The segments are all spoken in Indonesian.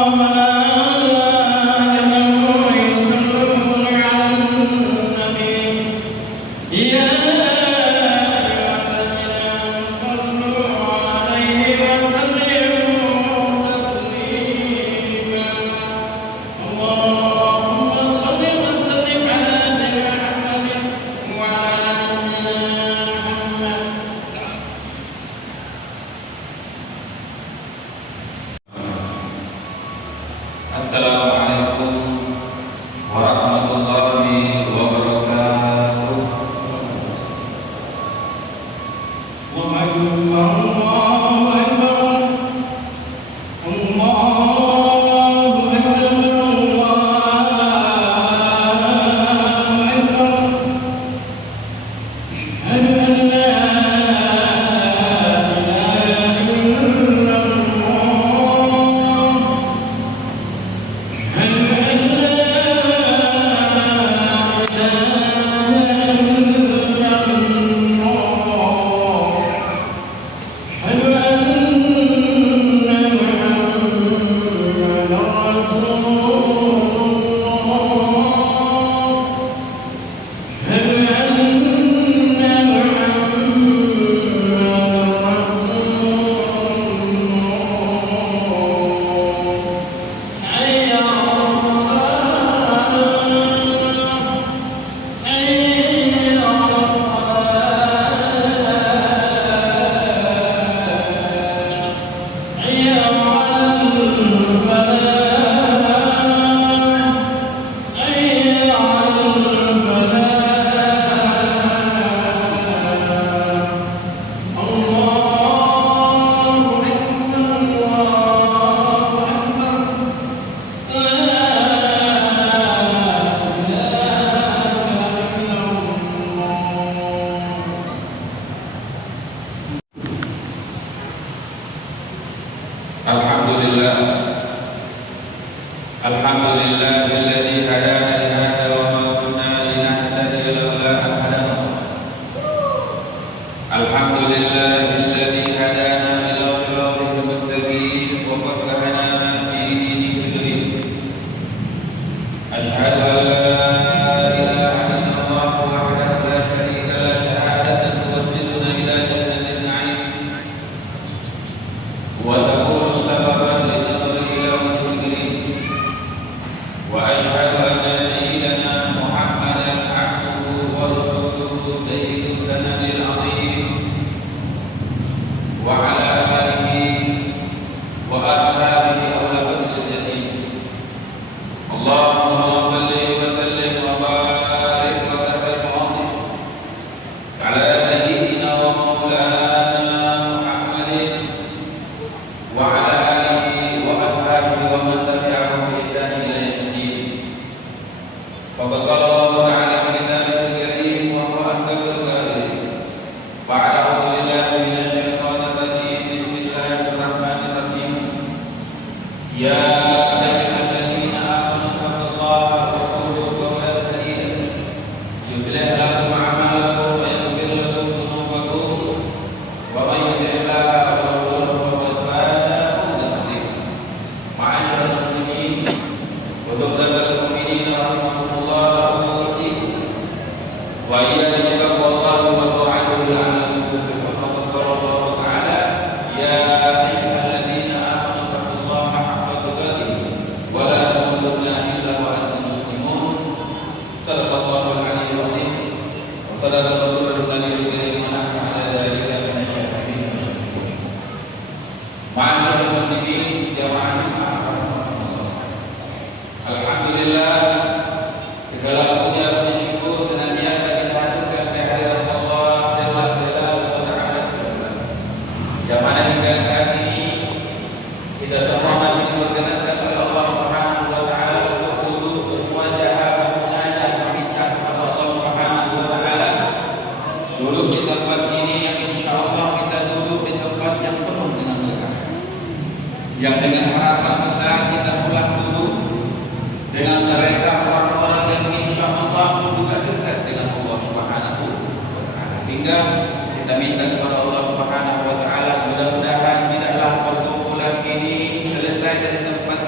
Alhamdulillah.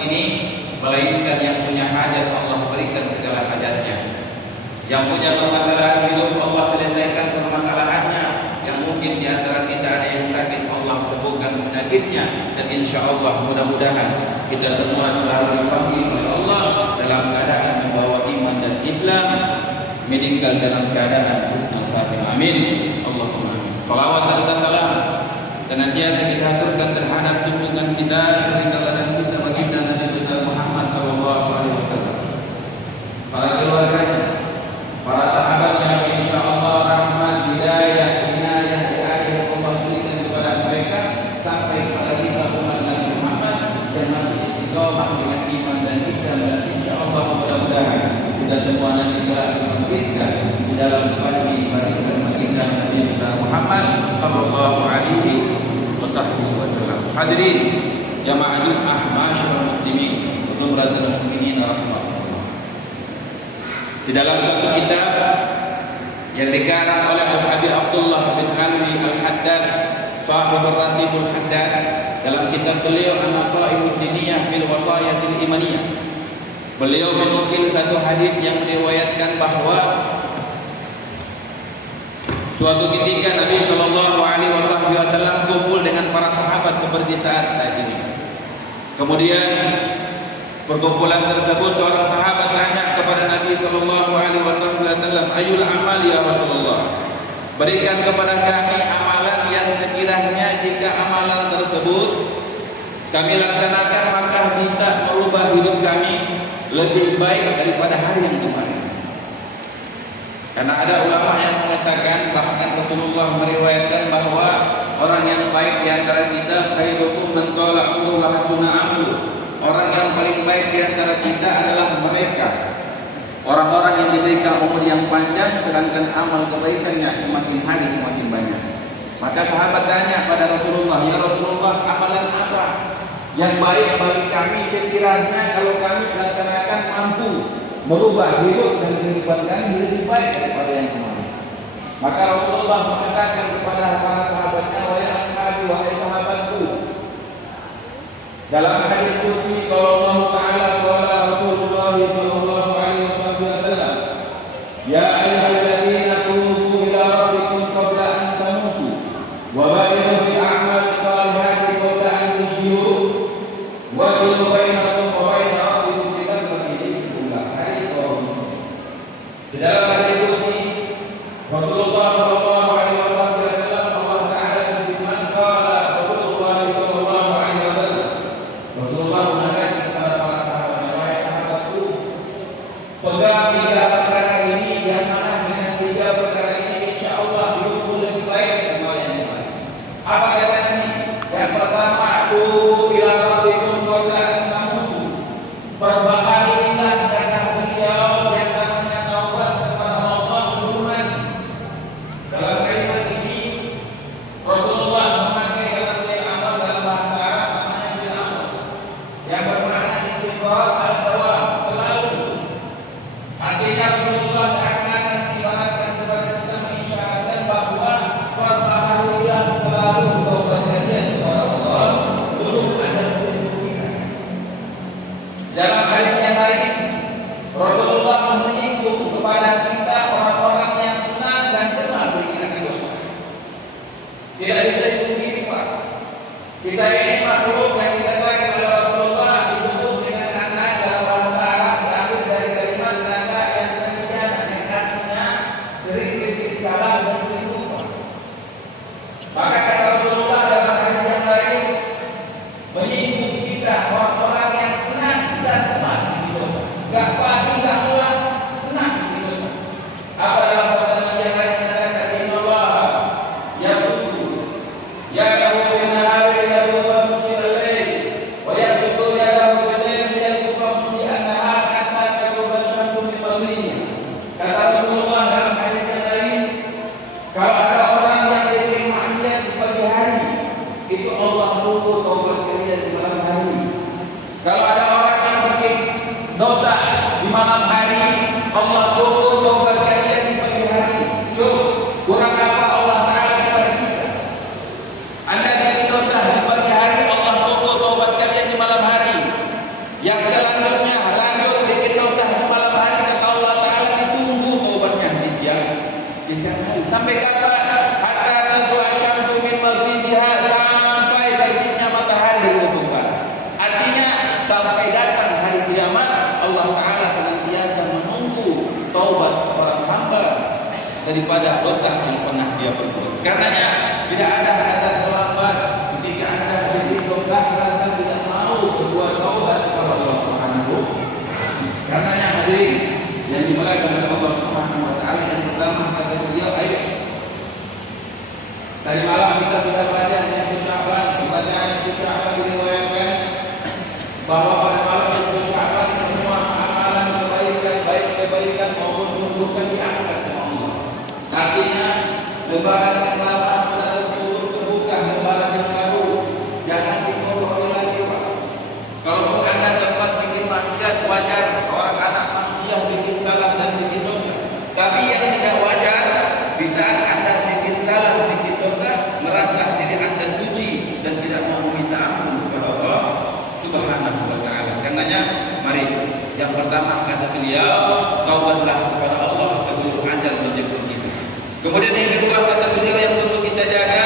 ini, melainkan yang punya hajat Allah berikan segala hajatnya. Yang punya permasalahan hidup Allah selesaikan permasalahannya. Yang mungkin di antara kita ada yang sakit, Allah sembuhkan penyakitnya. Dan insya Allah mudah-mudahan kita semua selalu dipanggil oleh Allah dalam keadaan membawa iman dan Islam, meninggal dalam keadaan husnul khatimah. Amin. Allahumma amin. Salawat serta salam senantiasa kita aturkan terhadap junjungan kita, suri tauladan kita baginda Nabi besar Muhammad sallallahu alaihi wasallam, para keluarganya, para sahabatnya, insyaallah rahmat, hidayah, inayah, hidayah Allah berikan kepada mereka sampai kepada kita umat Nabi Muhammad yang masih istiqomah dengan iman dan Islam. Dan insyaallah mudah-mudahan kita semua nanti telah diberikan di dalam panji barisan baginda Nabi besar Muhammad sallallahu alaihi wasallam. Hadirin jamaah Jumat masyaallah muslimin umratul mukminin rahmatullah. Di dalam satu kitab yang dikarang oleh Al-Habib Abdullah bin Alwi Al-Haddad, Sahib Ar-Ratibul Haddad, dalam kitab beliau An-Naqaihud Diniyah fil Wasayatil Imaniyah, beliau menukil satu hadis yang diriwayatkan bahwa suatu ketika Nabi Shallallahu Alaihi Wasallam kumpul dengan para sahabat seperti saat ini. Kemudian perkumpulan tersebut seorang sahabat tanya kepada Nabi Shallallahu Alaihi Wasallam, "Ayul amal ya Rasulullah? Berikan kepada kami amalan yang sekiranya jika amalan tersebut kami laksanakan maka bisa merubah hidup kami lebih baik daripada hari yang kemarin." Karena ada ulama yang mengatakan, bahkan Rasulullah meriwayatkan bahwa orang yang baik di antara kita khairukum man qala umruhu wa hasuna amaluhu. Orang yang paling baik di antara kita adalah mereka orang-orang yang diberikan umur yang panjang sedangkan amal kebaikannya semakin hari semakin banyak. Maka sahabat tanya pada Rasulullah, "Ya Rasulullah, amalan apa yang baik bagi kami sekiranya kalau kami laksanakan mampu merubah hidup dan kehidupan kami lebih baik daripada yang kemarin?" Maka Rasulullah mengatakan kepada para sahabatnya, "Wahai ashabi, wahai sahabatku, dalam hadis qudsi kalau Allah Taala qala Rasulullah sallallahu alaihi wasallam, ya ayyuhalladzina tubu ila rabbikum qabla an tamutu wa balighu bil a'mal salihati qabla an tusyiru wa bil bainakum wa bain rabbikum bil di dalam hadis qudsi Rasulullah sallallahu alaihi wasallam Allah Taala berfirman, qala Rasulullah sallallahu alaihi wasallam, Rasulullah mengatakan kepada para sahabatnya, "Wahai sahabatku, pegang tiga perkara ini, yang mana dengan tiga perkara ini insyaallah hidupmu lebih baik daripada yang lain." Apa katanya ini? Yang pertama, tubu ila rabbikum qabla an tamutu. Berbahasilah kata beliau yang namanya taubat kepada Allah sebelum mati. Dalam kalimat ini Rasulullah memakai dalam fi'il amal dalam bahasa Arab namanya fi'il amal yang bermakna istiqrar al-dawam, selalu. Artinya Rasulullah akan ibaratkan kepada kita mengisyaratkan bahwa berbahasilah selalu taubat kalian kepada Allah sebelum ada kemungkinan. Dalam hadis yang lain Rasulullah menyinggung kepada kita orang-orang yang senang dan kenal berikan dosa. Tidak bisa dipungkiri, Pak. Kita ini makhluk yang dikatakan oleh Rasulullah disebut dengan anak dalam bahasa Arab diambil dari kalimat naga yang demikian, yang artinya sering kritik salah dan sering lupa. Maka kata Rasulullah dalam hadis yang lain menyinggung kita orang-orang yang senang dan kenal dosa. Gak pagi, gak pulang, senang dosa. Apa dalam bahasa yang lain mengatakan innallaha yaqulu ya lahu bin nahari ya lahu bil layl wa yaqulu ya lahu bil layl ya lahu bi an-nahar hatta taghrub asy-syamsu min maghribiha. Kata Rasulullah dalam hadis yang lain, kalau ada orang yang diterima maksiat di pagi hari, itu Allah tunggu taubat kalian di malam hari. Kalau ada orang yang bikin dosa di malam hari, Allah tunggu taubat kalian di pagi hari. Kurang apa Allah Taala kepada kita? Anda bikin dosa di pagi hari, Allah tunggu taubat kalian di malam hari. Yang selanjutnya lanjut bikin dosa di malam hari kata Allah Taala ditunggu taubatnya di siang hari. Sampai kapan? Hatta tadlu asyamsu min maghribiha, sampai terbitnya matahari dari ufuk barat. Artinya sampai datang hari kiamat Allah Taala senantiasa menunggu taubat orang hamba daripada dosa yang pernah dia perbuat. Karenanya tidak ada kata terlambat ketika Anda berbuat dosa karena tidak mau berbuat taubat kepada Allah Subhanahu. Karenanya hadirin yang dimuliakan oleh Allah Subhanahu wa taala, yang pertama kata beliau, tadi malam kita sudah baca yang Sya'ban, bacaan yang Sya'ban diriwayatkan bahwa pada malam Sya'ban semua amalan kebaikan maupun keburukan diangkat oleh Allah. Artinya lembaran yang lama sudah terbuka, lembaran yang baru jangan dikorori lagi, Pak. Kalau Anda dapat bikin maksiat, wajar orang anak manusia bikin salah dan bikin dosa. Tapi yang tidak wajar di saat Anda bikin salah, bikin dosa, merasa diri Anda suci dan tidak mau meminta ampun kepada Allah Subhanahu wa taala. Karenanya mari yang pertama kata beliau, taubatlah kepada Allah sebelum ajal menjemput kita. Kemudian yang kedua kata beliau yang perlu kita jaga,